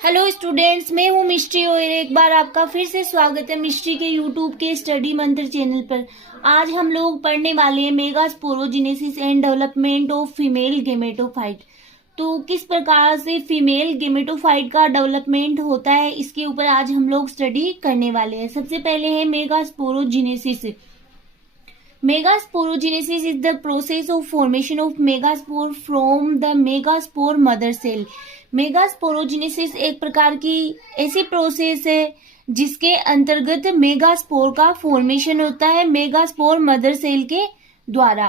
Hello students, मैं हूँ मिष्टी और एक बार आपका फिर से स्वागत है मिष्टी के यूट्यूब के स्टडी मंत्र चैनल पर। आज हम लोग पढ़ने वाले हैं megasporogenesis and development of female gametophyte. तो किस प्रकार से फीमेल गेमेटोफाइट का डेवलपमेंट होता है, इसके ऊपर आज हम लोग स्टडी करने वाले हैं। सबसे पहले है megasporogenesis. Megasporogenesis is the process of formation of megaspore from the megaspore mother cell. Megasporogenesis एक प्रकार की ऐसी प्रोसेस है जिसके अंतर्गत मेगास्पोर का फॉर्मेशन होता है मेगास्पोर मदर सेल के द्वारा।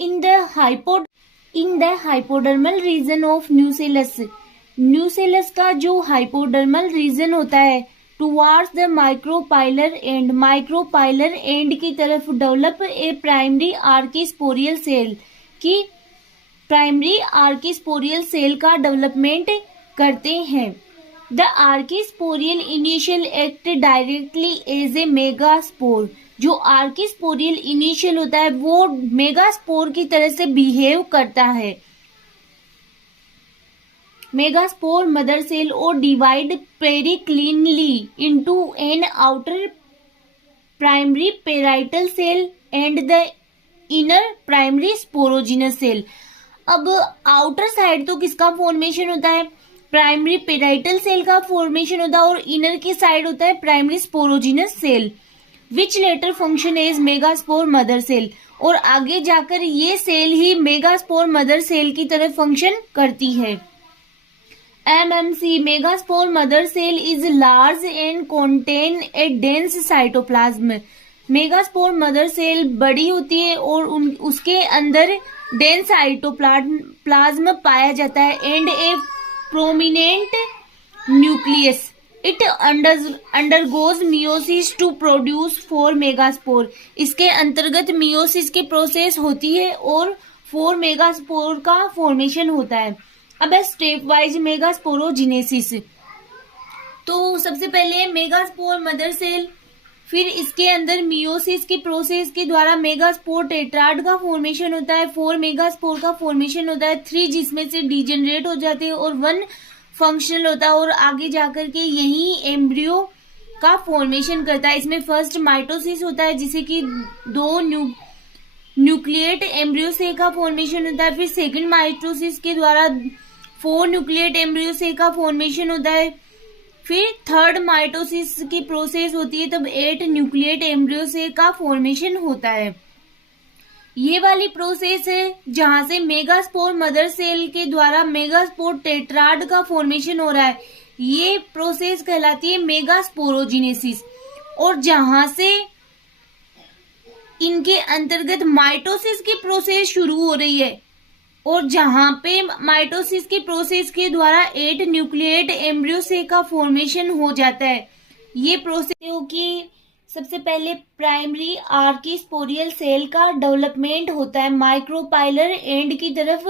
In the hypodermal region of nucellus, nucellus का जो हाइपोडर्मल रीजन होता है टुवार्ड्स द माइक्रोपाइलर एंड की तरफ develop a primary archesporial cell की प्राइमरी आर्किस्पोरियल सेल का डेवलपमेंट करते हैं। The archesporial initial act directly as a megaspore, जो आर्किस्पोरियल इनिशियल होता है वो मेगास्पोर की तरह से बिहेव करता है। मेगास्पोर मदर सेल और divide periclinally into an outer primary parietal cell and the inner primary sporogenous cell. अब आउटर साइड तो किसका फॉर्मेशन होता है, प्राइमरी पेराइटल सेल का फॉर्मेशन होता है और इनर की साइड होता है primary sporogenous cell which later function as megaspore mother cell, और आगे जाकर ये सेल ही मेगास्पोर मदर सेल की तरह फंक्शन करती है। MMC megaspore mother cell is large and contain a dense cytoplasm. Megaspore mother cell बड़ी होती है और उसके अंदर डेंस साइटोप्लाज्म पाया जाता है and a prominent nucleus. It undergoes meiosis to produce 4 megaspore. इसके अंतर्गत मियोसिस की प्रोसेस होती है और 4 मेगास्पोर का फॉर्मेशन होता है। अब है स्टेप वाइज मेगास्पोरोजेनेसिस। तो सबसे पहले मेगास्पोर मदर सेल, फिर इसके अंदर मियोसिस की प्रोसेस के द्वारा मेगास्पोर टेट्राड का फॉर्मेशन होता है, 4 मेगास्पोर का फॉर्मेशन होता है, 3 जिसमें से डिजेनरेट हो जाते हैं और 1 फंक्शनल होता है और आगे जाकर के यही एम्ब्रियो का फॉर्मेशन करता है। इसमें फर्स्ट माइटोसिस होता है जिसे कि 2 न्यूक्लिएट एम्ब्रियो से का फॉर्मेशन होता है, फिर सेकंड माइटोसिस के द्वारा 4 न्यूक्लिएट एम्ब्रियो से का फॉर्मेशन होता है, फिर थर्ड माइटोसिस की प्रोसेस होती है तब 8 न्यूक्लिएट एम्ब्रियो से का फॉर्मेशन होता है। ये वाली प्रोसेस है जहां से मेगास्पोर मदर सेल के द्वारा मेगास्पोर टेट्राड का फॉर्मेशन हो रहा है। ये प्रोसेस कहलाती है मेगास्पोरोजेनेसिस, और जहां से इनके अंतर्गत माइटोसिस की प्रोसेस शुरू हो रही है और जहां पे माइटोसिस की प्रोसेस के द्वारा 8 न्यूक्लिएट एम्ब्रियो से का फॉर्मेशन हो जाता है। ये प्रोसेस की सबसे पहले प्राइमरी आर्किस्पोरियल सेल का डेवलपमेंट होता है, माइक्रोपाइलर एंड की तरफ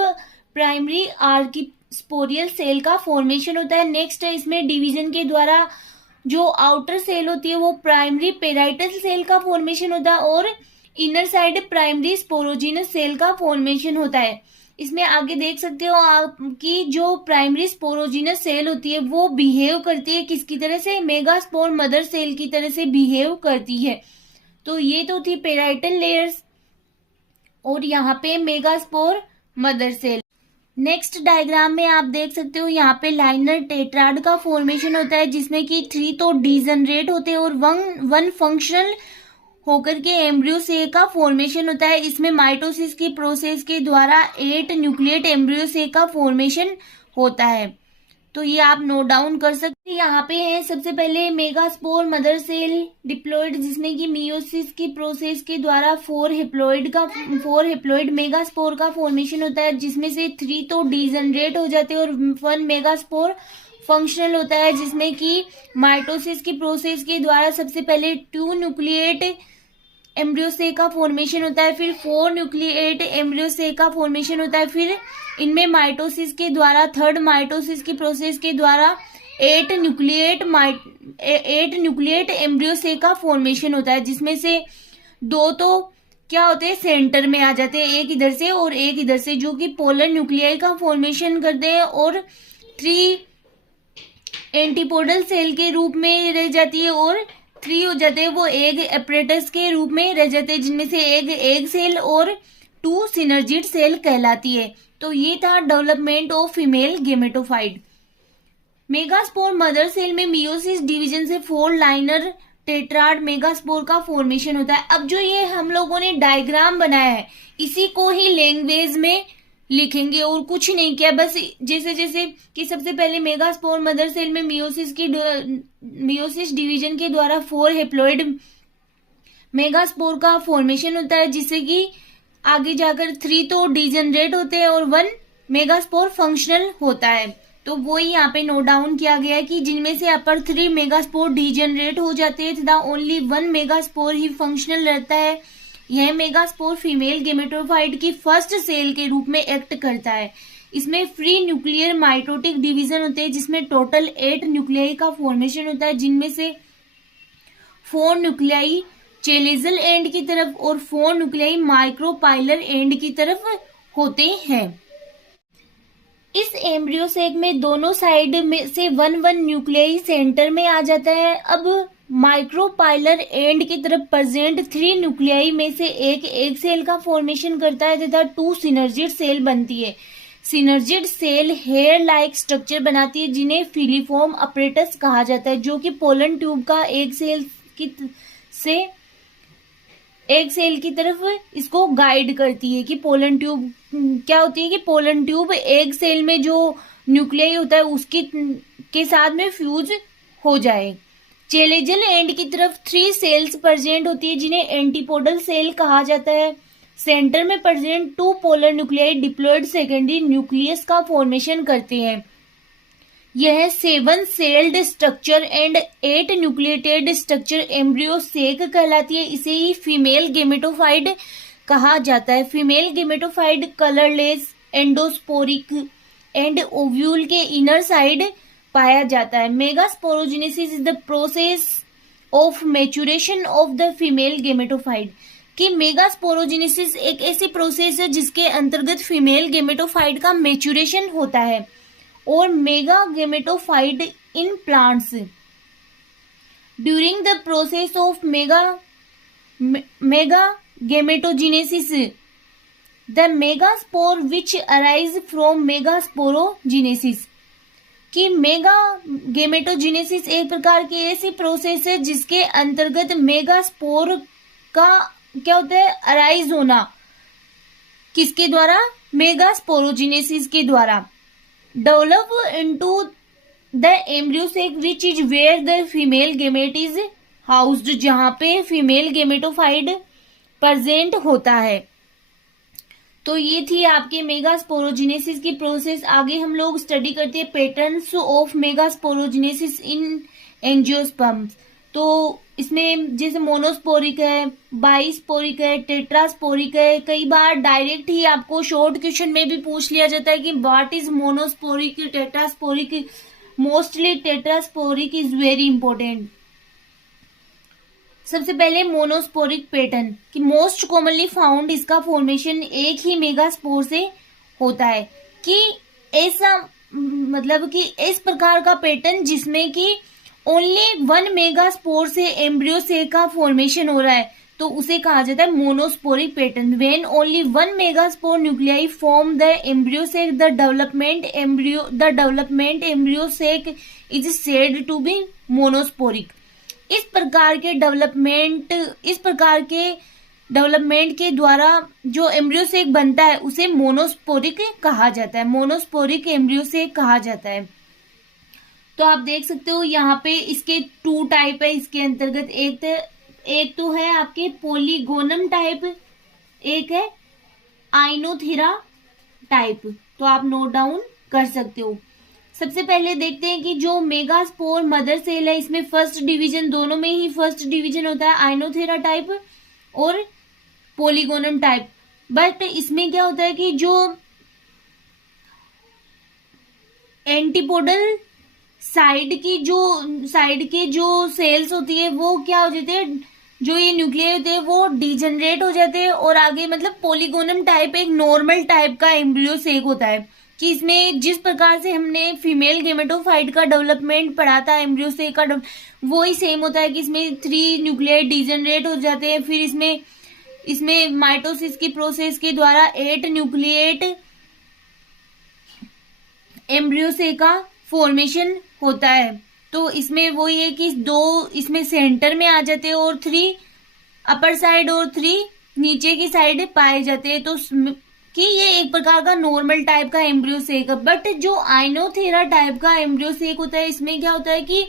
प्राइमरी आर्किस्पोरियल सेल का फॉर्मेशन होता है। नेक्स्ट है इसमें डिवीजन के द्वारा जो आउटर सेल होती है वो प्राइमरी पेराइटल सेल का फॉर्मेशन होता है और inner side primary sporogenous cell का फॉर्मेशन होता है। इसमें आगे देख सकते हो आप कि जो प्राइमरी स्पोरोजिनस सेल होती है वो बिहेव करती है किसकी तरह से, मेगास्पोर मदर सेल की तरह से बिहेव करती है। तो ये तो थी पेराइटल लेयर्स और यहाँ पे megaspore mother cell. Next diagram में आप देख सकते हो यहाँ पे लाइनर टेट्राड का फॉर्मेशन होता है जिसमें कि 3 तो डिजेनरेट होते हैं और 1 फंक्शनल होकर के एम्ब्रियो से का फॉर्मेशन होता है। इसमें माइटोसिस की प्रोसेस के द्वारा 8 न्यूक्लिएट एम्ब्रियो से का फॉर्मेशन होता है। तो ये आप नोट डाउन कर सकते हैं। यहाँ पे है सबसे पहले मेगास्पोर मदर सेल डिप्लॉइड जिसमें कि मियोसिस की प्रोसेस के द्वारा 4 हेप्लॉइड मेगास्पोर का फॉर्मेशन होता है जिसमें से 3 तो डिजेनरेट हो जाते हैं और 1 मेगास्पोर फंक्शनल होता है जिसमें कि माइटोसिस की प्रोसेस के द्वारा सबसे पहले 2 न्यूक्लिएट एम्ब्रियो से का फॉर्मेशन होता है, फिर 4 न्यूक्लिएट एम्ब्रियो से का फॉर्मेशन होता है, फिर इनमें माइटोसिस के द्वारा थर्ड माइटोसिस की प्रोसेस के द्वारा 8 न्यूक्लिएट एम्ब्रियो से का फॉर्मेशन होता है जिसमें से 2 तो क्या होते हैं सेंटर में आ जाते हैं, एक इधर से और एक इधर से, जो कि पोलर न्यूक्लियाई का फॉर्मेशन करते हैं, और 3 एंटीपोडल सेल के रूप में रह जाती है और 3 हो जाते हैं वो एग एपरेटस के रूप में रह जाते हैं, जिनमें से एग सेल और 2 सिनर्जिड सेल कहलाती है। तो ये था development of female gametophyte. Megaspore mother cell में मियोसिस डिवीजन से 4 लाइनर टेट्राड मेगास्पोर का फॉर्मेशन होता है। अब जो ये हम लोगों ने डायग्राम बनाया है इसी को ही लैंग्वेज में लिखेंगे और कुछ नहीं किया, बस जैसे जैसे कि सबसे पहले मेगास्पोर मदर सेल में मियोसिस डिवीजन के द्वारा 4 हेप्लॉइड मेगास्पोर का फॉर्मेशन होता है, जिससे कि आगे जाकर 3 तो डिजेनरेट होते हैं और 1 मेगास्पोर फंक्शनल होता है। तो वो ही यहाँ पे नोट डाउन किया गया है कि जिनमें से अपर 3 मेगास्पोर डिजेनरेट हो जाते हैं तथा ओनली 1 मेगास्पोर ही फंक्शनल रहता है। यह मेगास्पोर फीमेल गेमेटोफाइट की फर्स्ट सेल के रूप में एक्ट करता है। इसमें फ्री न्यूक्लियर माइटोटिक डिवीजन होते हैं, जिसमें टोटल 8 न्यूक्लियाई का फॉर्मेशन होता है, जिनमें से 4 न्यूक्लियाई चेलेजल एंड की तरफ और 4 न्यूक्लियाई माइक्रोपाइलर एंड की तरफ होते हैं। इस एम्ब्रियो सेक में दोनों साइड में से 1 न्यूक्लियाई सेंटर में आ जाता है। अब माइक्रोपाइलर एंड की तरफ प्रेजेंट 3 न्यूक्लियाई में से एक सेल का फॉर्मेशन करता है तथा 2 सिनर्जिड सेल बनती है। Synergid cell hair like structure बनाती है, जिन्हें फिलीफॉर्म अपरेटस कहा जाता है, जो कि पोलन ट्यूब का एक सेल की तरफ इसको गाइड करती है कि पोलन ट्यूब क्या होती है कि पोलन ट्यूब एक सेल में जो न्यूक्लियाई होता है उसके के साथ में फ्यूज हो जाए। चेलेजल एंड की तरफ 3 सेल्स प्रेजेंट होती है, जिन्हें एंटीपोडल सेल कहा जाता है। सेंटर में present 2 polar nuclei diploid secondary nucleus का फॉर्मेशन करते हैं। यह 7 celled structure and 8 nucleated structure embryo sac कहलाती है। इसे ही फीमेल गेमेटोफाइट कहा जाता है। Female gametophyte colourless endosporic and ovule के इनर साइड पाया जाता है। Megasporogenesis is the process of maturation of the female gametophyte. कि मेगास्पोरोजेनेसिस एक ऐसी प्रोसेस है जिसके अंतर्गत फीमेल गेमेटोफाइट का मैच्योरेशन होता है। और mega gametophyte in plants during the process of mega gametogenesis the megaspore which arise from megasporogenesis. कि मेगा गेमेटोजेनेसिस एक प्रकार की ऐसी प्रोसेस है जिसके अंतर्गत मेगास्पोर का क्या होता है अराइज होना, किसके द्वारा, मेगास्पोरोजेनेसिस के द्वारा। Develop into the embryo sac which is where the female gamete is housed, जहां पे फीमेल गेमेटोफाइट प्रेजेंट होता है। तो ये थी आपके मेगास्पोरोजेनेसिस की प्रोसेस। आगे हम लोग स्टडी करते हैं patterns of megasporogenesis in angiosperms. तो इसमें जैसे मोनोस्पोरिक है, बाइस्पोरिक है, टेट्रास्पोरिक है। कई बार डायरेक्ट ही आपको शॉर्ट क्वेश्चन में भी पूछ लिया जाता है कि what is monosporic, tetrasporic. Mostly tetrasporic is very important. सबसे पहले मोनोस्पोरिक पैटर्न कि मोस्ट कॉमनली फाउंड, इसका फॉर्मेशन एक ही मेगास्पोर से होता है। कि ऐसा मतलब कि इस प्रकार का पैटर्न जिसमें कि ओनली 1 मेगास्पोर से एम्ब्रियो से का फॉर्मेशन हो रहा है, तो उसे कहा जाता है monosporic pattern. When only 1 megaspore nuclei form the embryo sac the development embryo sac is said to be monosporic. इस प्रकार के डेवलपमेंट के द्वारा जो एम्ब्रियो सेक बनता है उसे मोनोस्पोरिक कहा जाता है। मोनोस्पोरिक एम्ब्रियो सेक कहा जाता है। तो आप देख सकते हो यहाँ पे इसके 2 टाइप है इसके अंतर्गत। एक तो है आपके पोलीगोनम टाइप, एक है आइनोथेरा टाइप। तो आप नोट डाउन कर सकते हो। सबसे पहले देखते हैं कि जो मेगास्पोर मदर सेल है इसमें फर्स्ट डिवीजन, दोनों में ही फर्स्ट डिवीजन होता है, आइनोथेरा टाइप और पोलीगोनम टाइप। बट इसमें क्या होता है कि जो एंटीपोडल साइड के जो सेल्स होती है वो क्या हो जाते हैं, जो ये न्यूक्लियाई होते हैं वो डिजेनरेट हो जाते हैं और आगे मतलब पोलीगोनम टाइप एक नॉर्मल टाइप का एम्ब्रियो सेक होता है कि इसमें जिस प्रकार से हमने फीमेल गेमेटोफाइट का डेवलपमेंट पढ़ा था, एम्ब्रियो से का वो ही सेम होता है कि इसमें 3 न्यूक्लियाइड डिजनरेट हो जाते हैं, फिर इसमें माइटोसिस की प्रोसेस के द्वारा 8 न्यूक्लिएट एम्ब्रियो से का फॉर्मेशन होता है। तो इसमें वो ये कि 2 इसमें सेंटर में आ जाते हैं और 3 अपर साइड और 3 नीचे की साइड पाए जाते हैं। तो कि ये एक प्रकार का नॉर्मल टाइप का एम्ब्रियो सेक है। बट जो आइनोथेरा टाइप का एम्ब्रियो सेक होता है, इसमें क्या होता है कि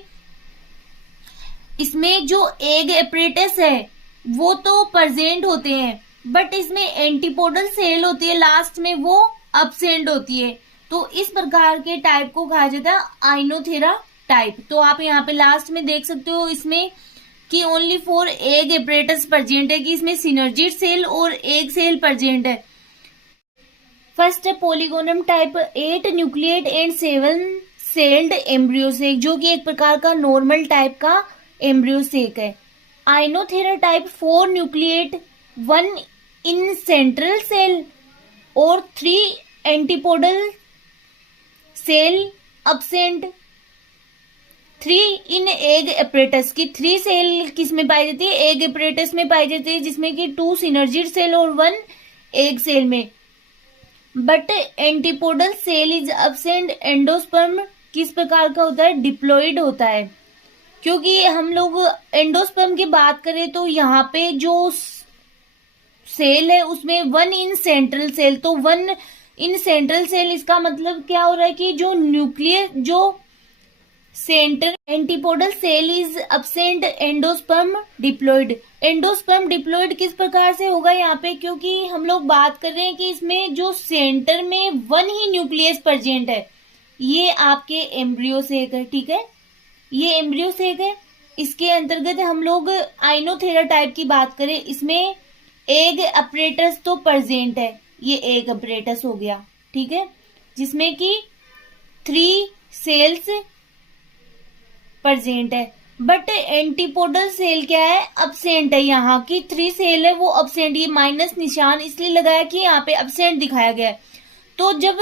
इसमें जो एग एपरेटस है वो तो प्रेजेंट होते हैं, बट इसमें एंटीपोडल सेल होती है लास्ट में, वो अब्सेंट होती है। तो इस प्रकार के टाइप को कहा जाता है आइनोथेरा टाइप। तो आप यहाँ पे लास्ट में देख सकते हो इसमें कि ओनली 4 एग एपरेटस प्रेजेंट है, कि इसमें सिनर्जिड सेल और एग सेल प्रेजेंट है। First Polygonum type 8 nucleate and 7 celled embryo sac, जो कि एक प्रकार का नॉर्मल टाइप का एम्ब्रियो सेक है। Oenothera type 4 nucleate 1 in central cell और 3 antipodal cell absent, 3 in egg apparatus की 3 सेल किस में पाई जाती है, एग एपरेटस में पाई जाती है, जिसमें कि 2 सिनर्जिड सेल और 1 एग सेल में। But antipodal cell is absent. Endosperm किस प्रकार का होता है, डिप्लॉइड होता है। क्योंकि हम लोग एंडोस्पर्म की बात करें तो यहाँ पे जो सेल है उसमें 1 इन सेंट्रल सेल, तो 1 इन सेंट्रल सेल इसका मतलब क्या हो रहा है कि जो न्यूक्लियर जो centre antipodal cell is absent, endosperm diploid. Endosperm diploid किस प्रकार से होगा यहाँ पे, क्योंकि हम लोग बात कर रहे हैं कि इसमें जो सेंटर में 1 ही न्यूक्लियस प्रेजेंट है, ये आपके एम्ब्रियो सेक है। ठीक है, ये एम्ब्रियो सेक है। इसके अंतर्गत हम लोग आइनोथेरा टाइप की बात करें, इसमें एग अपरेटस तो प्रेजेंट है, ये एग अपरेटस हो गया। ठीक है, जिसमें कि 3 सेल्स प्रेजेंट है। बट एंटीपोडल सेल क्या है, अब्सेंट है। यहाँ की 3 सेल है वो अब्सेंट, ये माइनस निशान इसलिए लगाया कि यहाँ पे अब्सेंट दिखाया गया है। तो जब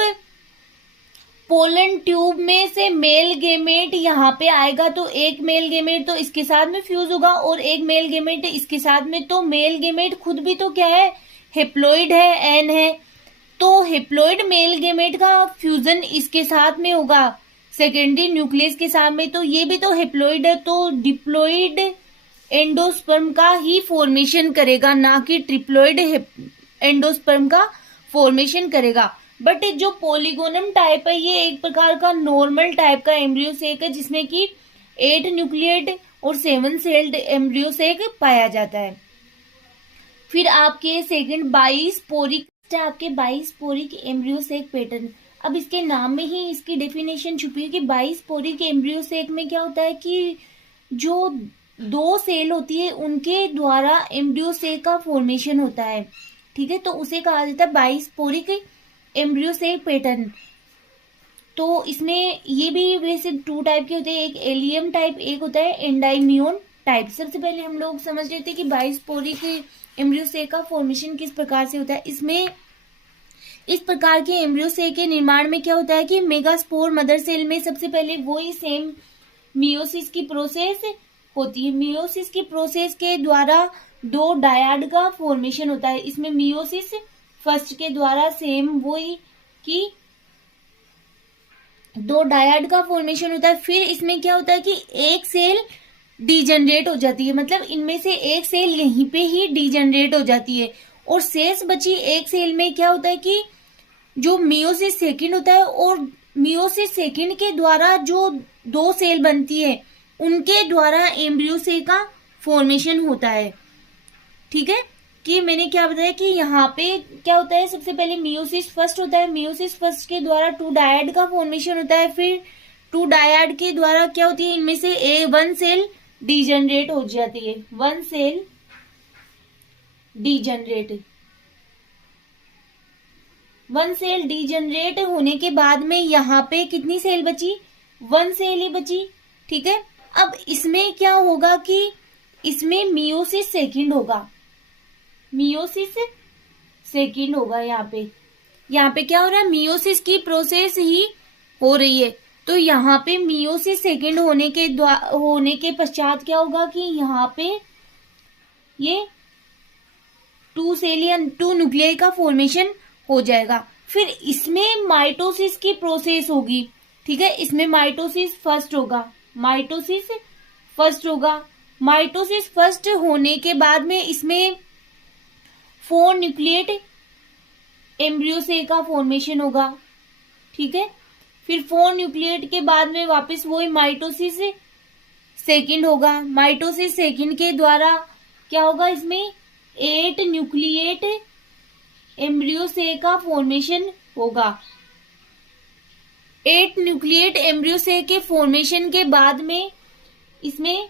पोलन ट्यूब में से मेल गेमेट यहाँ पे आएगा तो एक मेल गेमेट तो इसके साथ में फ्यूज होगा और एक मेल गेमेट इसके साथ में। तो मेल गेमेट खुद भी तो क्या है, हेप्लॉइड है, एन है। तो हेप्लॉइड मेल गेमेट का फ्यूजन इसके साथ में होगा सेकेंडरी न्यूक्लियस के साथ में, तो ये भी तो हेप्लॉइड है। तो डिप्लॉइड एंडोस्पर्म का ही फॉर्मेशन करेगा, ना कि ट्रिप्लॉइड एंडोस्पर्म का फॉर्मेशन करेगा। बट जो पॉलीगोनम टाइप है ये एक प्रकार का नॉर्मल टाइप का एम्ब्रियो सेक है, जिसमें कि 8 न्यूक्लिएट और 7 सेल्ड एम्ब्रियो सेक पाया जाता है। फिर आपके सेकंड 22 पोरिक, आपके 22 पोरिक एम्ब्रियो सेक पैटर्न। अब इसके नाम में ही इसकी डेफिनेशन छुपी है कि 22 पोरिक एम्ब्रियो सेक में क्या होता है कि जो 2 सेल होती है उनके द्वारा एम्ब्रियो सेक का फॉर्मेशन होता है। ठीक है, तो उसे कहा जाता है 22 पोरिक एम्ब्रियो सेक पैटर्न। तो इसमें ये भी वैसे 2 टाइप के होते हैं, एक एलियम टाइप, एक होता है एंडाइमियोन टाइप। सबसे पहले हम लोग समझ लेते हैं कि 22 पोरिक एम्ब्रियो सेक का फॉर्मेशन किस प्रकार से होता है। इसमें इस प्रकार के एम्ब्रियो सेक के निर्माण में क्या होता है कि मेगास्पोर मदर सेल में सबसे पहले वही सेम मियोसिस की प्रोसेस होती है। मियोसिस की प्रोसेस के द्वारा 2 डायाड का फॉर्मेशन होता है। इसमें मियोसिस फर्स्ट के द्वारा सेम वही कि 2 डायाड का फॉर्मेशन होता है। फिर इसमें क्या होता है कि एक सेल डीजनरेट हो जाती है, मतलब इनमें से एक सेल यहीं पे ही डीजनरेट हो जाती है और शेष बची एक सेल में क्या होता है कि जो मियोसिस सेकंड होता है और मियोसिस सेकंड के द्वारा जो 2 सेल बनती है उनके द्वारा एम्ब्रियो सेक का फॉर्मेशन होता है। ठीक है, कि मैंने क्या बताया कि यहाँ पे क्या होता है, सबसे पहले मियोसिस फर्स्ट होता है। मियोसिस फर्स्ट के द्वारा 2 डायड का फॉर्मेशन होता है। फिर 2 डायड के द्वारा क्या होती है, इनमें से 1 सेल डीजनरेट हो जाती है, 1 सेल डीजनरेट। 1 सेल डीजनरेट होने के बाद में यहाँ पे कितनी सेल बची, 1 सेल ही बची। ठीक है, अब इसमें क्या होगा कि इसमें मियोसिस सेकंड होगा, मियोसिस सेकंड होगा यहाँ पे। यहाँ पे क्या हो रहा है, मियोसिस की प्रोसेस ही हो रही है। तो यहाँ पे मियोसिस सेकेंड होने के पश्चात क्या होगा कि यहाँ पे ये टू सेल या टू न्यूक्लियाई का फॉर्मेशन हो जाएगा। फिर इसमें माइटोसिस की प्रोसेस होगी, ठीक है। इसमें माइटोसिस फर्स्ट होगा। माइटोसिस फर्स्ट होने के बाद में इसमें 4 न्यूक्लिएट एम्ब्रियो से का फॉर्मेशन होगा, ठीक है। फिर 4 न्यूक्लिएट के बाद में वापस वही माइटोसिस सेकंड होगा। माइटोसिस सेकंड के द्वारा क्या होगा, इसमें 8 न्यूक्लिएट एम्ब्रियो से का फॉर्मेशन होगा। 8 न्यूक्लिएट एम्ब्रियो से के फॉर्मेशन के बाद में इसमें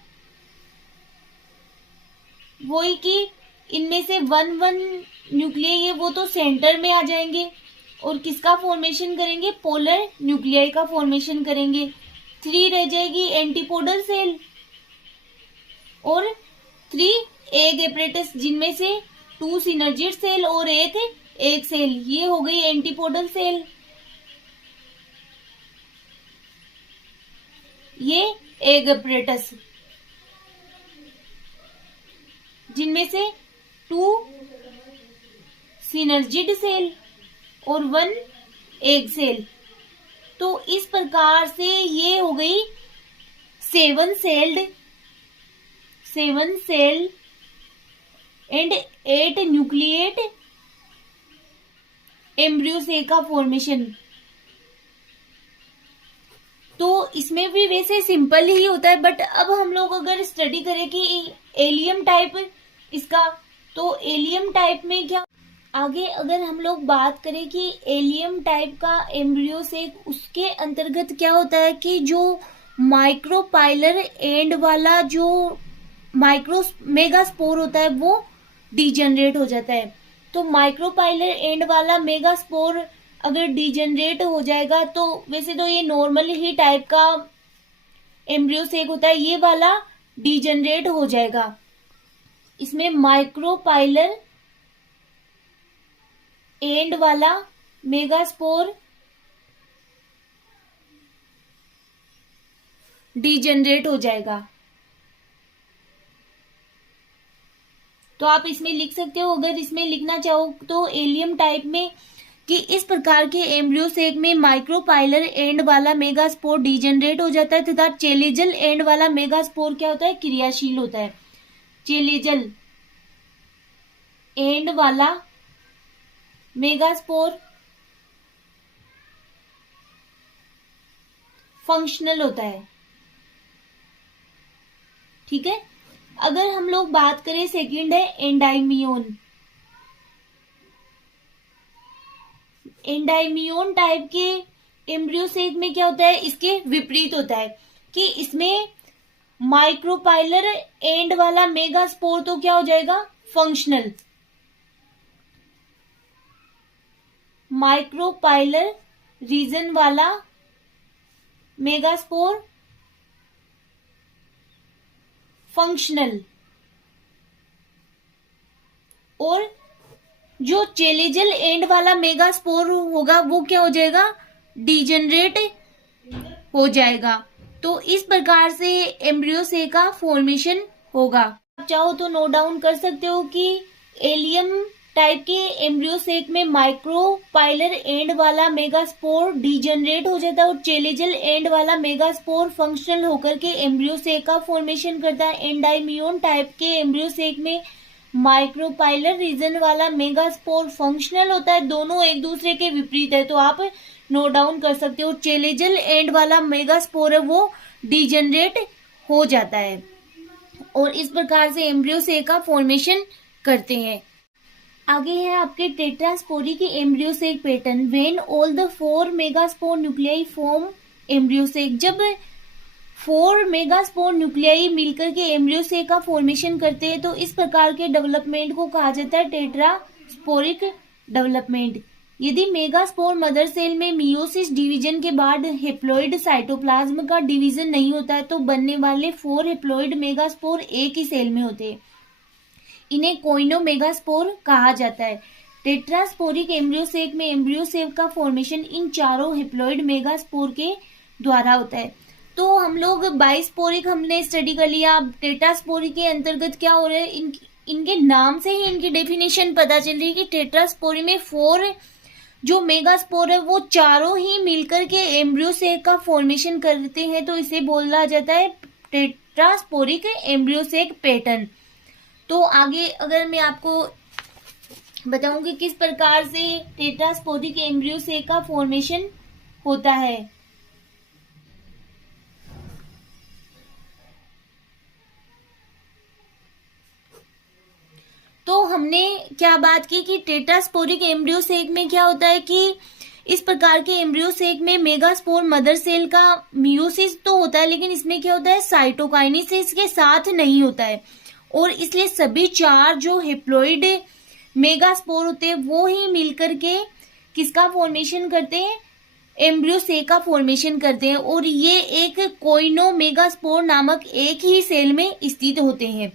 वही कि इनमें से 1 न्यूक्लियाई है वो तो सेंटर में आ जाएंगे और किसका फॉर्मेशन करेंगे, पोलर न्यूक्लियाई का फॉर्मेशन करेंगे। 3 रह जाएगी एंटीपोडल सेल और 3 एग एपरेटस, जिनमें से 2 सिनर्जिड सेल और एक एग सेल। ये हो गई एंटीपोडल सेल, ये एग एपरेटस, जिनमें से 2 सिनर्जिड सेल और 1 एग सेल। तो इस प्रकार से ये हो गई 7 सेल एंड 8 न्यूक्लिएट एम्ब्रियो से का फॉर्मेशन। तो इसमें भी वैसे सिंपल ही होता है, बट अब हम लोग अगर स्टडी करें कि एलियम टाइप इसका, तो एलियम टाइप में क्या आगे अगर हम लोग बात करें कि एलियम टाइप का एम्ब्रियो से, उसके अंतर्गत क्या होता है कि जो माइक्रोपाइलर एंड वाला जो मेगास्पोर होता है वो डीजनरेट हो जाता है। तो माइक्रोपाइलर एंड वाला मेगास्पोर अगर डीजनरेट हो जाएगा, तो वैसे तो ये नॉर्मल ही टाइप का एम्ब्रियो सेक होता है, ये वाला डीजनरेट हो जाएगा। इसमें माइक्रोपाइलर एंड वाला मेगास्पोर डीजनरेट हो जाएगा। तो आप इसमें लिख सकते हो, अगर इसमें लिखना चाहो तो एलियम टाइप में कि इस प्रकार के एम्ब्रियो सेक में माइक्रोपाइलर एंड वाला मेगास्पोर डीजनरेट हो जाता है तथा चेलेजल एंड वाला मेगास्पोर क्या होता है, क्रियाशील होता है। चेलेजल एंड वाला मेगास्पोर फंक्शनल होता है, ठीक है। अगर हम लोग बात करें सेकंड है एंडाइमियोन। एंडाइमियोन टाइप के एम्ब्रियो सेक में क्या होता है, इसके विपरीत होता है कि इसमें माइक्रोपाइलर एंड वाला मेगास्पोर तो क्या हो जाएगा, फंक्शनल। माइक्रोपाइलर रीजन वाला मेगास्पोर फंक्शनल, और जो चेलेजल एंड वाला मेगास्पोर होगा वो क्या हो जाएगा, डीजनरेट हो जाएगा। तो इस प्रकार से एम्ब्रियो से का फॉर्मेशन होगा। आप चाहो तो नोट डाउन कर सकते हो कि एलियम टाइप के एम्ब्रियो सेक में माइक्रोपाइलर एंड वाला मेगास्पोर डीजनरेट हो जाता है और चेलेजल एंड वाला मेगास्पोर फंक्शनल होकर के एम्ब्रियो सेक का फॉर्मेशन करता है। एंडाइमियोन टाइप के एम्ब्रियो सेक में माइक्रोपाइलर रीजन वाला मेगास्पोर फंक्शनल होता है, दोनों एक दूसरे के विपरीत है। तो आप नोट डाउन कर सकते हो, चेलेजल एंड वाला मेगास्पोर है वो डीजनरेट हो जाता है और इस प्रकार से एम्ब्रियो सेक का फॉर्मेशन करते हैं। आगे है आपके टेट्रास्पोरी की embryo sac pattern. When all the 4 megaspore nuclei form embryo sac, जब 4 मेगास्पोर न्यूक्लियाई मिलकर के एम्ब्रियो सेक का फॉर्मेशन करते हैं तो इस प्रकार के डेवलपमेंट को कहा जाता है टेट्रास्पोरिक डेवलपमेंट। यदि मेगास्पोर मदर सेल में मियोसिस डिवीजन के बाद हेप्लॉइड साइटोप्लाज्म का डिवीजन नहीं होता है तो बनने वाले 4 हेप्लॉइड मेगास्पोर एक ही सेल में होते हैं। इन्हें कोइनोमेगास्पोर कहा जाता है। टेट्रास्पोरिक एम्ब्रियोसेक में एम्ब्रियोसेक का फॉर्मेशन इन चारों हिप्लॉइड मेगास्पोर के द्वारा होता है। तो हम लोग बाइस्पोरिक हमने स्टडी कर लिया। टेट्रास्पोरिक के अंतर्गत क्या हो रहा है, इनके नाम से ही इनकी डेफिनेशन पता चल रही है कि टेट्रास्पोरी में 4 जो मेगास्पोर है वो चारों ही मिलकर के एम्ब्रियोसेक का फॉर्मेशन करते हैं, तो इसे बोला जाता है टेट्रास्पोरिक एम्ब्रियोसेक पैटर्न। तो आगे अगर मैं आपको बताऊं कि किस प्रकार से टेट्रास्पोरिक एम्ब्रियोसेक का फॉर्मेशन होता है। तो हमने क्या बात की कि टेट्रास्पोरिक एम्ब्रियोसेक में क्या होता है कि इस प्रकार के एम्ब्रियोसेक में मेगास्पोर मदर सेल का मियोसिस तो होता है, लेकिन इसमें क्या होता है, साइटोकाइनेसिस के साथ नहीं होता है, और इसलिए सभी 4 जो हिप्लॉइड मेगास्पोर होते हैं वो ही मिलकर के किसका फॉर्मेशन करते हैं, एम्ब्रियोसेक का फॉर्मेशन करते हैं, और ये एक कोइनोमेगास्पोर नामक एक ही सेल में स्थित होते हैं।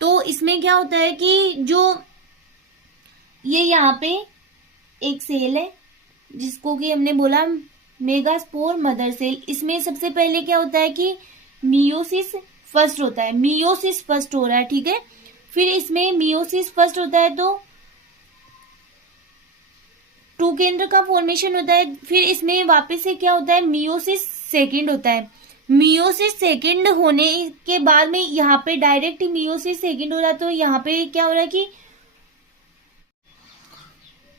तो इसमें क्या होता है कि जो ये यहाँ पे एक सेल है जिसको कि हमने बोला मेगास्पोर मदर सेल, इसमें सबसे पहले क्या होता है कि मियोसिस फर्स्ट होता है, मियोसिस फर्स्ट हो रहा है, ठीक है। फिर इसमें मियोसिस फर्स्ट होता है तो 2 केंद्र का फॉर्मेशन होता है। फिर इसमें वापस से क्या होता है, मियोसिस सेकंड होता है। मियोसिस सेकंड होने के बाद में यहाँ पे डायरेक्ट मियोसिस सेकंड हो रहा है, तो यहाँ पे क्या हो रहा है कि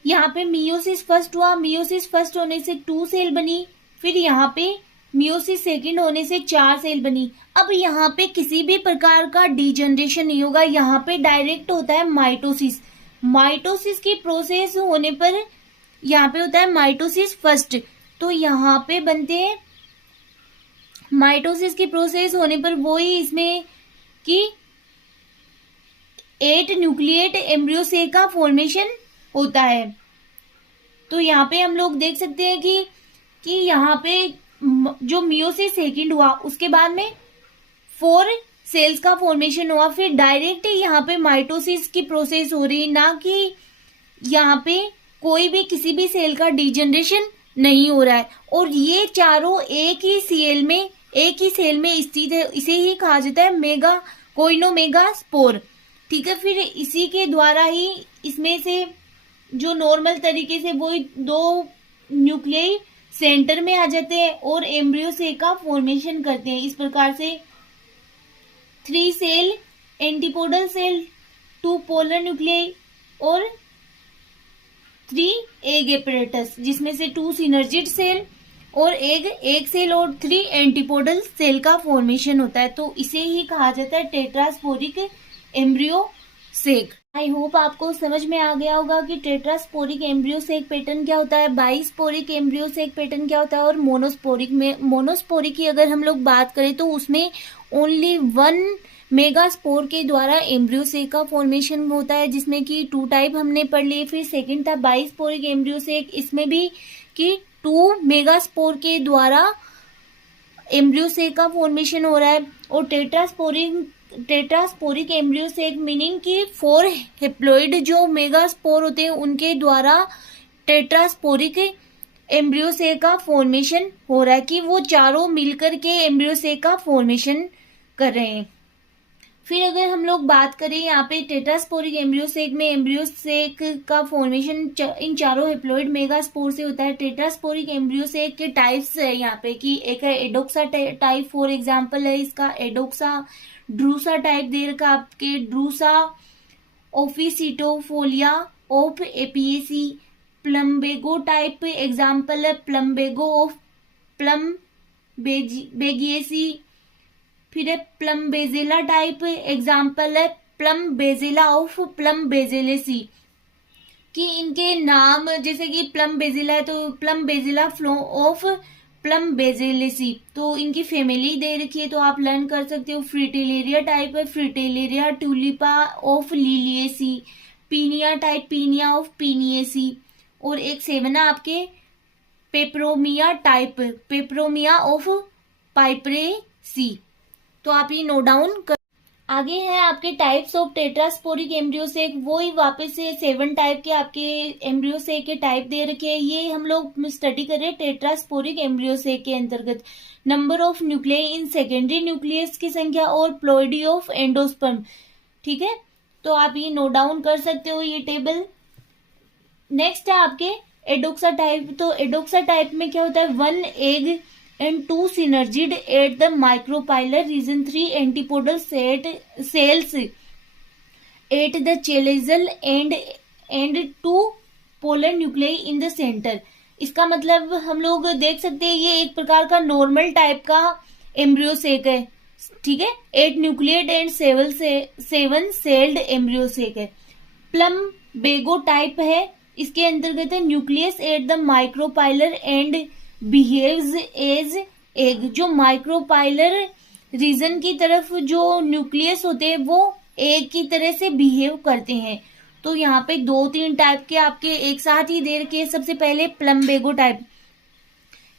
यहाँ पे मियोसिस फर्स्ट हुआ, मियोसिस फर्स्ट होने से 2 सेल बनी, फिर यहाँ पे मियोसिस सेकंड होने से 4 सेल बनी। अब यहाँ पे किसी भी प्रकार का डीजनरेशन नहीं होगा, यहाँ पे डायरेक्ट होता है माइटोसिस। माइटोसिस की प्रोसेस होने पर यहाँ पे होता है माइटोसिस फर्स्ट, तो यहाँ पे बनते हैं माइटोसिस की प्रोसेस होने पर वही इसमें कि 8 न्यूक्लिएट एम्ब्रियोसेक का फॉर्मेशन होता है। तो यहाँ पे हम लोग देख सकते हैं कि यहाँ पे जो मियोसिस सेकंड हुआ उसके बाद में 4 सेल्स का फॉर्मेशन हुआ, फिर डायरेक्ट यहाँ पे माइटोसिस की प्रोसेस हो रही, ना कि यहाँ पे कोई भी किसी भी सेल का डीजनरेशन नहीं हो रहा है, और ये चारों एक ही सेल में स्थित है। इसे ही कहा जाता है कोइनोमेगास्पोर, ठीक है। फिर इसी के द्वारा ही इसमें से जो नॉर्मल तरीके से वो 2 न्यूक्लियाई सेंटर में आ जाते हैं और एम्ब्रियोसेक का फॉर्मेशन करते हैं। इस प्रकार से 3 cell antipodal cell, 2 polar nuclei और 3 एग एपरेटस, जिसमें से 2 सिनर्जिड सेल और एक सेल और 3 एंटीपोडल सेल का फॉर्मेशन होता है। तो इसे ही कहा जाता है टेट्रास्पोरिक एम्ब्रियोसेक। आई होप आपको समझ में आ गया होगा कि टेट्रास्पोरिक एम्ब्रियोसेक पैटर्न क्या होता है, बाइस्पोरिक एम्ब्रियोसेक पैटर्न क्या होता है, और मोनोस्पोरिक की अगर हम लोग बात करें तो उसमें ओनली 1 मेगास्पोर के द्वारा एम्ब्रियोसेक का फॉर्मेशन होता है, जिसमें कि 2 टाइप हमने पढ़ लिए। फिर सेकंड था बाइस्पोरिक एम्ब्रियोसेक, इसमें भी कि 2 मेगास्पोर के द्वारा एम्ब्रियोसेक का फॉर्मेशन हो रहा है। और टेट्रास्पोरिक एम्ब्रियोसेक मीनिंग कि 4 हेप्लॉइड जो मेगास्पोर होते हैं उनके द्वारा टेट्रास्पोरिक एम्ब्रियोसेक का फॉर्मेशन हो रहा है, कि वो चारों मिलकर के एम्ब्रियोसेक का फॉर्मेशन कर रहे हैं। फिर अगर हम लोग बात करें यहाँ पे टेट्रास्पोरिक एम्ब्रियोसेक में, एम्ब्रियोसेक का फॉर्मेशन इन चारों हेप्लॉइड मेगास्पोर से होता है। टेट्रास्पोरिक एम्ब्रियोसेक के टाइप्स है यहाँ पे कि एक है एडोक्सा टाइप, फॉर एग्जांपल है इसका एडोक्सा। ड्रूसा टाइप दे रखा आपके ड्रूसा ओफिसिटोफोलिया ऑफ एपीएसी। प्लम्बेगो टाइप एग्जांपल है प्लम्बेगो ऑफ प्लम्बेगिएसी। फिर है प्लम्बेजिला टाइप एग्जांपल है प्लम्बेजिला ऑफ प्लम्बेजिलेसी। कि इनके नाम जैसे कि प्लम्बेजिला है तो प्लम्बेजिला फ्लो ऑफ प्लम्बेजिलेसी, तो इनकी फैमिली दे रखी है तो आप लर्न कर सकते हो। फ्रिटिलेरिया टाइप है Fritillaria Tulipa of Liliaceae. Paeonia type Paeonia of Paeoniaceae. और एक 7 आपके पेप्रोमिया टाइप पेप्रोमिया ऑफ पाइपरेसी। तो आप ये नोट डाउन कर। आगे है आपके टाइप्स ऑफ टेट्रास्पोरिक एम्ब्रियोसेक। वो ही वापस से 7 टाइप के आपके एम्ब्रियोसेक के टाइप दे रखे हैं। ये हम लोग स्टडी कर रहे हैं टेट्रास्पोरिक एम्ब्रियोसेक के अंतर्गत। Number of nuclei in secondary nucleus की संख्या और प्लॉइडी ऑफ एंडोस्पर्म। ठीक है, तो आप ये नोट डाउन कर सकते हो ये टेबल। नेक्स्ट है आपके एडोक्सा टाइप। तो एडोक्सा टाइप में क्या होता है, 1 egg and 2 synergid at the micropylar region, 3 antipodal cells at the chelazal and 2 polar nuclei in the center। इसका मतलब हम लोग देख सकते हैं ये एक प्रकार का नॉर्मल टाइप का एम्ब्रियोसेक है। ठीक है, 8 न्यूक्लियड एंड 7 सेल्ड एम्ब्रियोसेक है। प्लम बेगो टाइप है, इसके अंतर्गत है nucleus at the micropylar end behaves as egg. जो माइक्रोपाइलर रीजन की तरफ जो न्यूक्लियस होते हैं वो एग की तरह से बिहेव करते हैं। तो यहाँ पे 2-3 टाइप के आपके एक साथ ही दे रखे हैं। सबसे पहले प्लम्बेगो टाइप,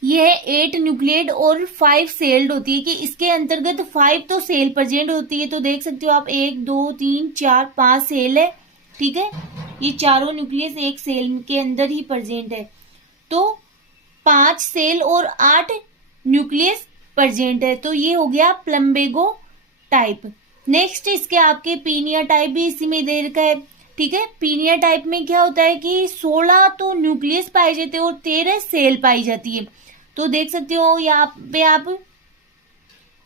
ये है 8 न्यूक्लियड और 5 सेल्ड होती है, कि इसके अंतर्गत 5 तो सेल प्रेजेंट होती है। तो देख सकते हो आप 1 2 3 4 5 सेल है। ठीक है, ये चारों न्यूक्लियस एक सेल के अंदर ही प्रेजेंट है। तो 5 सेल और 8 न्यूक्लियस प्रेजेंट है। तो ये हो गया प्लम्बेगो टाइप। नेक्स्ट इसके आपके पीनिया टाइप भी इसी में दे रखा है। ठीक है, पीनिया टाइप में क्या होता है कि 16 तो न्यूक्लियस पाए जाते हैं और 13 सेल पाई जाती है। तो देख सकते हो यहाँ पे आप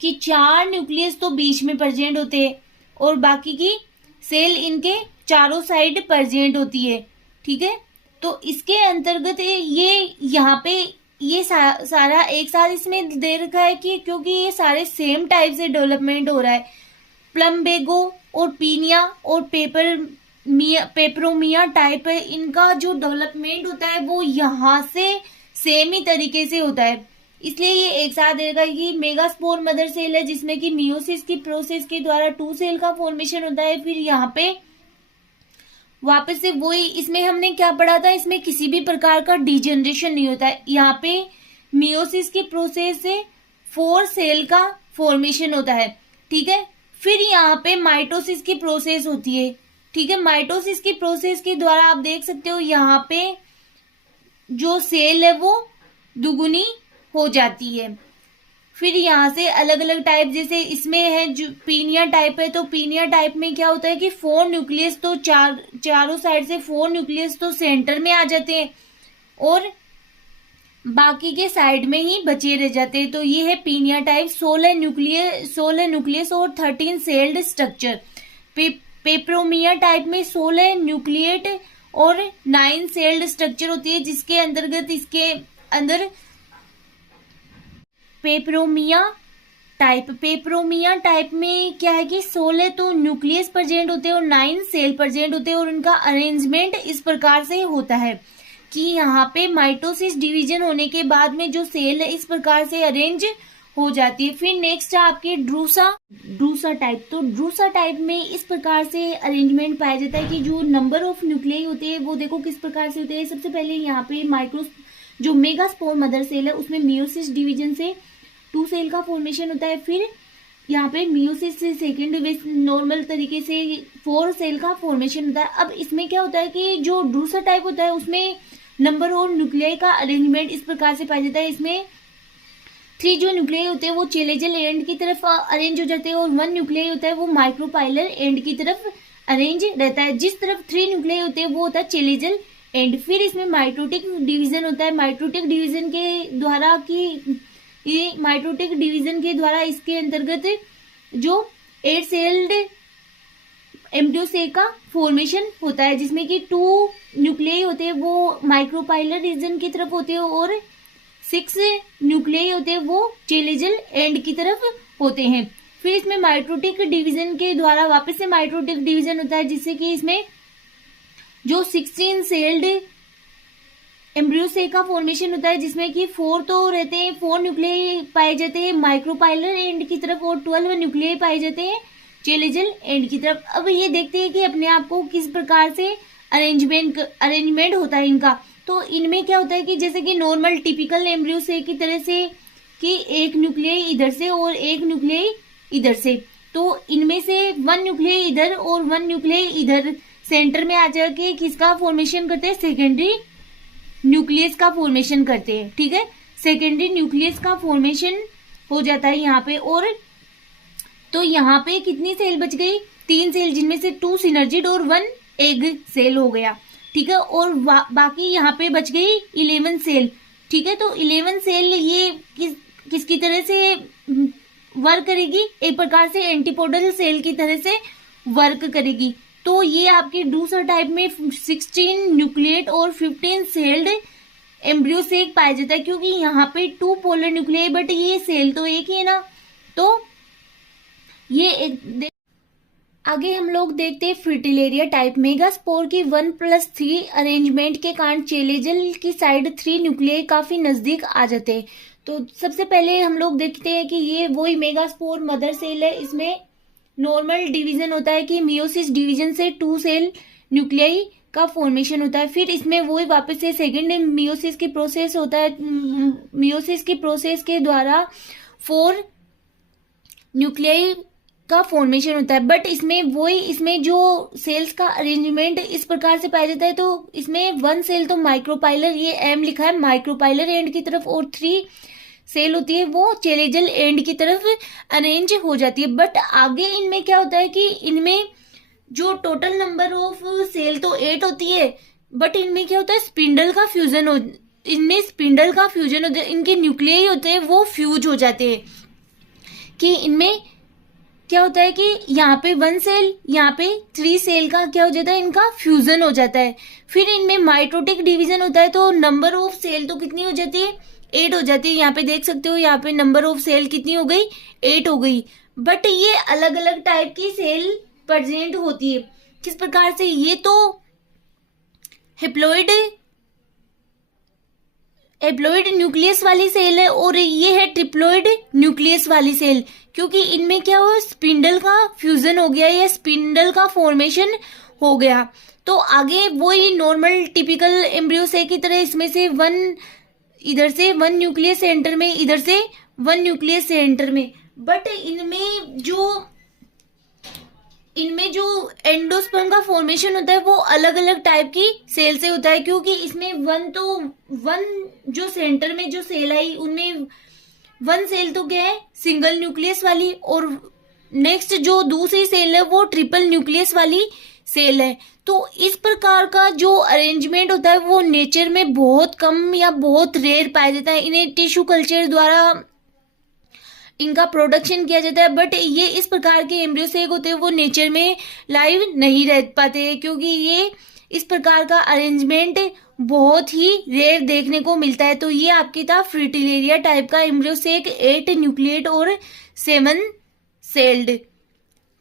कि 4 न्यूक्लियस तो बीच में प्रेजेंट होते हैं और बाकी की सेल इनके चारों साइड प्रेजेंट होती है। ठीक है, तो इसके अंतर्गत ये यहाँ पे ये सारा एक साथ इसमें दे रखा है कि क्योंकि ये सारे सेम टाइप से डेवलपमेंट हो रहा है। प्लम्बेगो और पीनिया और पेपरोमिया टाइप है, इनका जो डेवलपमेंट होता है वो यहाँ से सेम ही तरीके से होता है। इसलिए ये एक साथ दे रखा है कि मेगास्पोर मदर सेल है जिसमें कि मियोसिस की प्रोसेस के द्वारा 2 सेल का फॉर्मेशन होता है। फिर यहाँ पे वापस से वही, इसमें हमने क्या पढ़ा था, इसमें किसी भी प्रकार का डिजेनरेशन नहीं होता है। यहाँ पे मियोसिस की प्रोसेस से 4 सेल का फॉर्मेशन होता है। ठीक है, फिर यहाँ पे माइटोसिस की प्रोसेस होती है। ठीक है, माइटोसिस की प्रोसेस के द्वारा आप देख सकते हो यहाँ पे जो सेल है वो दुगुनी हो जाती है। फिर यहाँ से अलग अलग टाइप, जैसे इसमें है जो पीनिया टाइप है, तो पीनिया टाइप में क्या होता है कि 4 न्यूक्लियस तो चारों साइड से 4 न्यूक्लियस तो सेंटर में आ जाते हैं और बाकी के साइड में ही बचे रह जाते हैं। तो ये है पीनिया टाइप। 16 न्यूक्लियस और 13 सेल्ड स्ट्रक्चर। पेपरोमिया टाइप में 16 न्यूक्लिएट और 9 सेल्ड स्ट्रक्चर होती है, जिसके अंतर्गत इसके अंदर पेपरोमिया टाइप में क्या है कि 16 तो न्यूक्लियस प्रेजेंट होते हैं और 9 सेल प्रेजेंट होते हैं और उनका अरेंजमेंट इस प्रकार से होता है कि यहाँ पे माइटोसिस डिवीजन होने के बाद में जो सेल है इस प्रकार से अरेंज हो जाती है। फिर नेक्स्ट है आपके ड्रूसा टाइप। तो ड्रूसा टाइप में इस प्रकार से अरेंजमेंट पाया जाता है कि जो नंबर ऑफ न्यूक्लियाई होते हैं वो देखो किस प्रकार से होते हैं। सबसे पहले यहाँ पे जो मेगास्पोर मदर सेल है उसमें मियोसिस डिवीजन से 2 सेल का फॉर्मेशन होता है। फिर यहाँ पे मियोसिस से सेकेंड नॉर्मल तरीके से 4 सेल का फॉर्मेशन होता है। अब इसमें क्या होता है कि जो ड्रूसा टाइप होता है उसमें नंबर और न्यूक्लियाई का अरेंजमेंट इस प्रकार से पाया जाता है। इसमें 3 जो न्यूक्लियाई होते हैं वो चेलेजल एंड की तरफ अरेंज हो जाते हैं और 1 न्यूक्लियाई होता है वो माइक्रोपाइलर एंड की तरफ अरेंज रहता है। जिस तरफ 3 न्यूक्लियाई होते हैं वो होता है चेलेजल एंड। फिर इसमें माइटोटिक डिवीजन होता है। माइटोटिक डिवीजन के द्वारा इसके अंतर्गत जो 8 सेल्ड एम्ब्रियोसेक का फॉर्मेशन होता है, जिसमें कि 2 न्यूक्लियाई होते हैं वो माइक्रोपाइलर रीजन की तरफ होते हैं और 6 न्यूक्लियाई होते हैं वो चेलेजल एंड की तरफ होते हैं। फिर इसमें माइटोटिक डिवीजन के द्वारा वापस से माइटोटिक डिवीजन होता है, जिससे कि इसमें जो 16 सेल्ड एम्ब्रियोसेक का फॉर्मेशन होता है, जिसमें कि 4 तो रहते हैं, 4 न्यूक्लियाई पाए जाते हैं माइक्रोपाइलर एंड की तरफ और 12 न्यूक्लियाई पाए जाते हैं चेलेजल एंड की तरफ। अब ये देखते हैं कि अपने आप को किस प्रकार से अरेंजमेंट होता है इनका। तो इनमें क्या होता है कि जैसे कि नॉर्मल टिपिकल एम्ब्रियोसेक की तरह से कि 1 न्यूक्लियाई इधर से और 1 न्यूक्लियाई इधर से। तो इनमें से वन न्यूक्लियस इधर और वन न्यूक्लियस इधर सेंटर में आ जाके किसका फॉर्मेशन करते हैं, सेकेंडरी न्यूक्लियस का फॉर्मेशन करते हैं। ठीक है, सेकेंडरी न्यूक्लियस का फॉर्मेशन हो जाता है यहाँ पे। और तो यहाँ पे कितनी सेल बच गई, 3 सेल, जिनमें से 2 सिनर्जिड और 1 एग सेल हो गया। ठीक है, और बाकी यहाँ पे बच गई 11 सेल। ठीक है, तो 11 सेल ये किसकी तरह से वर्क करेगी, एक प्रकार से एंटीपोडल सेल की तरह से वर्क करेगी। तो ये आपके दूसरा टाइप में 16 न्यूक्लिएट और 15 सेल्ड एम्ब्रियो से एक पाया जाता है, क्योंकि यहाँ पे 2 पोलर न्यूक्लियाई बट ये सेल तो एक ही है ना। तो ये एक आगे हम लोग देखते हैं फ्रिटिलेरिया टाइप। मेगास्पोर की 1+3 अरेंजमेंट के कारण चेलेजल की साइड 3 न्यूक्लियाई काफी नजदीक आ जाते हैं। तो सबसे पहले हम लोग देखते हैं कि ये वही मेगास्पोर मदर सेल है। इसमें नॉर्मल डिवीजन होता है कि मियोसिस डिवीजन से 2 सेल न्यूक्लियाई का फॉर्मेशन होता है। फिर इसमें वही वापस से सेकेंड मियोसिस की प्रोसेस होता है। मियोसिस की प्रोसेस के द्वारा 4 न्यूक्लियाई का फॉर्मेशन होता है। बट इसमें जो सेल्स का अरेंजमेंट इस प्रकार से पाया जाता है। तो इसमें 1 सेल तो माइक्रोपाइलर, ये एम लिखा है, माइक्रोपाइलर एंड की तरफ, और 3 सेल होती है वो चेलेजल एंड की तरफ अरेंज हो जाती है। बट आगे इनमें क्या होता है कि इनमें जो टोटल नंबर ऑफ सेल तो 8 होती है, बट इनमें क्या होता है, स्पिंडल का फ्यूजन हो जाता है। इनके न्यूक्लियाई होते हैं वो फ्यूज हो जाते हैं। कि इनमें क्या होता है कि यहाँ पे 1 सेल, यहाँ पे 3 सेल का क्या हो जाता है, इनका फ्यूजन हो जाता है। फिर इनमें माइटोटिक डिवीजन होता है। तो नंबर ऑफ सेल तो कितनी हो जाती है, 8 हो जाती है। यहाँ पे देख सकते हो, यहाँ पे नंबर ऑफ सेल कितनी हो गई, 8 हो गई। बट ये अलग अलग टाइप की सेल प्रेजेंट होती है। किस प्रकार से, ये तो हेप्लॉइड न्यूक्लियस वाली सेल है और ये है ट्रिप्लॉइड न्यूक्लियस वाली सेल। क्योंकि इनमें क्या हो, स्पिंडल का फ्यूजन हो गया या स्पिंडल का फॉर्मेशन हो गया। तो आगे वही नॉर्मल टिपिकल एम्ब्रियो से की तरह इसमें से 1 इधर से 1 न्यूक्लियस सेंटर में, इधर से 1 न्यूक्लियस सेंटर में। बट इनमें जो एंडोस्पर्म का फॉर्मेशन होता है वो अलग अलग टाइप की सेल से होता है। क्योंकि इसमें 1 जो सेंटर में जो सेल आई, उनमें 1 सेल तो क्या है, सिंगल न्यूक्लियस वाली, और नेक्स्ट जो दूसरी सेल है वो ट्रिपल न्यूक्लियस वाली सेल है। तो इस प्रकार का जो अरेंजमेंट होता है वो नेचर में बहुत कम या बहुत रेयर पाया जाता है। इन्हें टिश्यू कल्चर द्वारा इनका प्रोडक्शन किया जाता है। बट ये इस प्रकार के एम्ब्रियो से होते हैं वो नेचर में लाइव नहीं रह पाते, क्योंकि ये इस प्रकार का अरेंजमेंट बहुत ही रेयर देखने को मिलता है। तो ये आपकी था फ्रिटिलेरिया टाइप का एम्ब्रियो से 8 न्यूक्लिएट और 7 सेल्ड।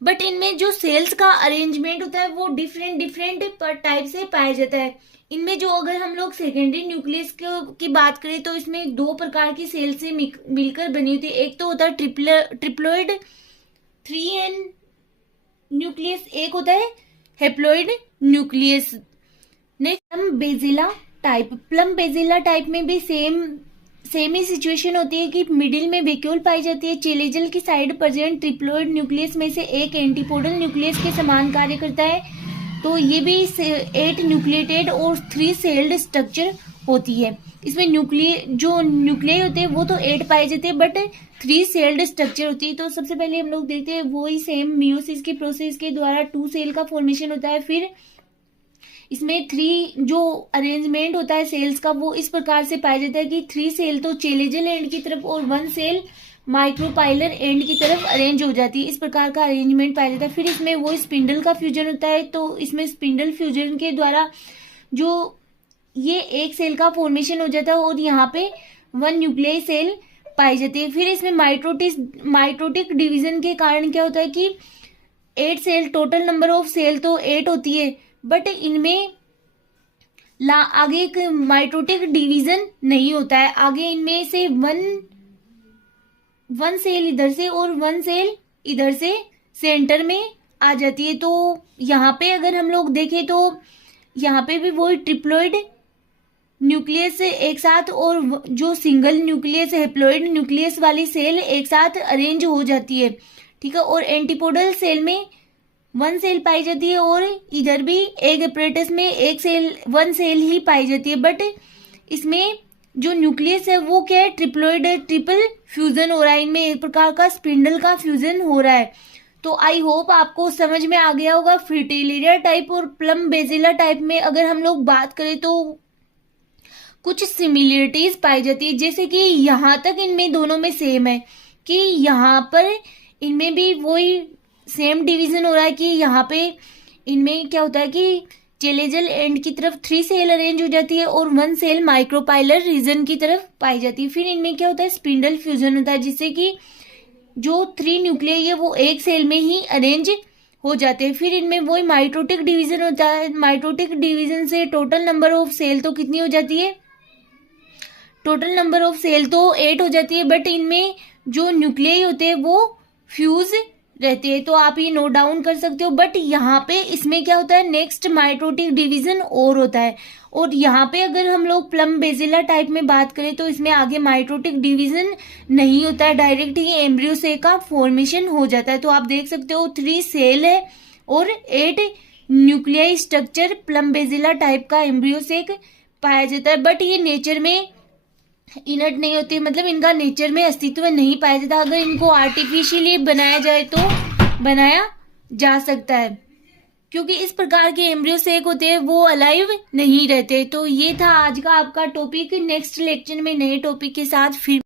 बट इनमें जो सेल्स का अरेंजमेंट होता है वो डिफरेंट टाइप से पाया जाता है। इनमें जो अगर हम लोग सेकेंडरी न्यूक्लियस की बात करें तो इसमें 2 प्रकार की सेल से मिलकर बनी होती है। एक तो होता है ट्रिप्लॉइड 3N न्यूक्लियस, एक होता है haploid nucleus. Next Plumbagella type में भी सेम ही सिचुएशन होती है कि मिडिल में वैक्यूल पाई जाती है। चेलेजल की साइड प्रेजेंट ट्रिप्लॉइड न्यूक्लियस में से एक एंटीपोडल न्यूक्लियस के समान कार्य करता है। तो ये भी 8 न्यूक्लिएटेड और 3 सेल्ड स्ट्रक्चर होती है। इसमें न्यूक्लियाई होते हैं वो तो 8 पाए जाते हैं, बट 3 सेल्ड स्ट्रक्चर होती है। तो सबसे पहले हम लोग देखते हैं वही सेम मियोसिस की प्रोसेस के द्वारा 2 सेल का फॉर्मेशन होता है। फिर इसमें 3 जो अरेंजमेंट होता है सेल्स का वो इस प्रकार से पाया जाता है कि 3 सेल तो चेलेजल एंड की तरफ और 1 सेल माइक्रोपाइलर एंड की तरफ अरेंज हो जाती है। इस प्रकार का अरेंजमेंट पाया जाता है। फिर इसमें वो स्पिंडल का फ्यूजन होता है। तो इसमें स्पिंडल फ्यूजन के द्वारा जो ये एक सेल का फॉर्मेशन हो जाता है और यहाँ पे 1 न्यूक्लियाई सेल पाई जाती है। फिर इसमें माइटोटिक डिवीजन के कारण क्या होता है कि 8 cell, total number of cell तो 8 होती है, बट इनमें आगे एक माइटोटिक डिवीजन नहीं होता है। आगे इनमें से 1 सेल इधर से और 1 सेल इधर से सेंटर में आ जाती है। तो यहाँ पे अगर हम लोग देखें तो यहाँ पे भी वही ट्रिप्लॉइड न्यूक्लियस एक साथ और जो सिंगल न्यूक्लियस हेप्लॉइड न्यूक्लियस वाली सेल एक साथ अरेंज हो जाती है। ठीक है। और एंटीपोडल सेल में 1 सेल पाई जाती है और इधर भी एग अपरेटस में 1 सेल ही पाई जाती है। बट इसमें जो न्यूक्लियस है वो क्या है, ट्रिप्लोइड है, ट्रिपल फ्यूजन हो रहा है, इनमें एक प्रकार का स्पिंडल का फ्यूजन हो रहा है। तो आई होप आपको समझ में आ गया होगा। फ्रिटिलिया टाइप और प्लम बेसिला टाइप में अगर हम लोग बात करें तो कुछ सिमिलरिटीज पाई जाती है, जैसे कि यहाँ तक इनमें दोनों में सेम है कि यहाँ पर इनमें भी वही सेम डिवीजन हो रहा है कि यहाँ पे इनमें क्या होता है कि चेलेजल एंड की तरफ 3 सेल अरेंज हो जाती है और 1 सेल माइक्रोपाइलर रीजन की तरफ पाई जाती है। फिर इनमें क्या होता है, स्पिंडल फ्यूजन होता है, जिससे कि जो 3 न्यूक्लियाई है वो एक सेल में ही अरेंज हो जाते हैं। फिर इनमें वही माइटोटिक डिवीजन होता है। माइटोटिक डिवीजन से टोटल नंबर ऑफ सेल तो कितनी हो जाती है, टोटल नंबर ऑफ सेल तो 8 हो जाती है। बट इनमें जो न्यूक्लियाई होते हैं वो फ्यूज रहते हैं, तो आप ये नोट डाउन कर सकते हो। बट यहाँ पे इसमें क्या होता है, नेक्स्ट माइटोटिक डिवीजन और होता है। और यहाँ पे अगर हम लोग प्लम बेसिला टाइप में बात करें तो इसमें आगे माइटोटिक डिवीजन नहीं होता है, डायरेक्ट ही एम्ब्रियो से का फॉर्मेशन हो जाता है। तो आप देख सकते हो 3 सेल है और 8 न्यूक्लियाई स्ट्रक्चर प्लम बेसिला टाइप का एम्ब्रियो से पाया जाता है। बट ये नेचर में इनर्ट नहीं होती, मतलब इनका नेचर में अस्तित्व नहीं पाया जाता। अगर इनको आर्टिफिशियली बनाया जाए तो बनाया जा सकता है, क्योंकि इस प्रकार के एम्ब्रियो सेक होते हैं वो अलाइव नहीं रहते। तो ये था आज का आपका टॉपिक। नेक्स्ट लेक्चर में नए टॉपिक के साथ फिर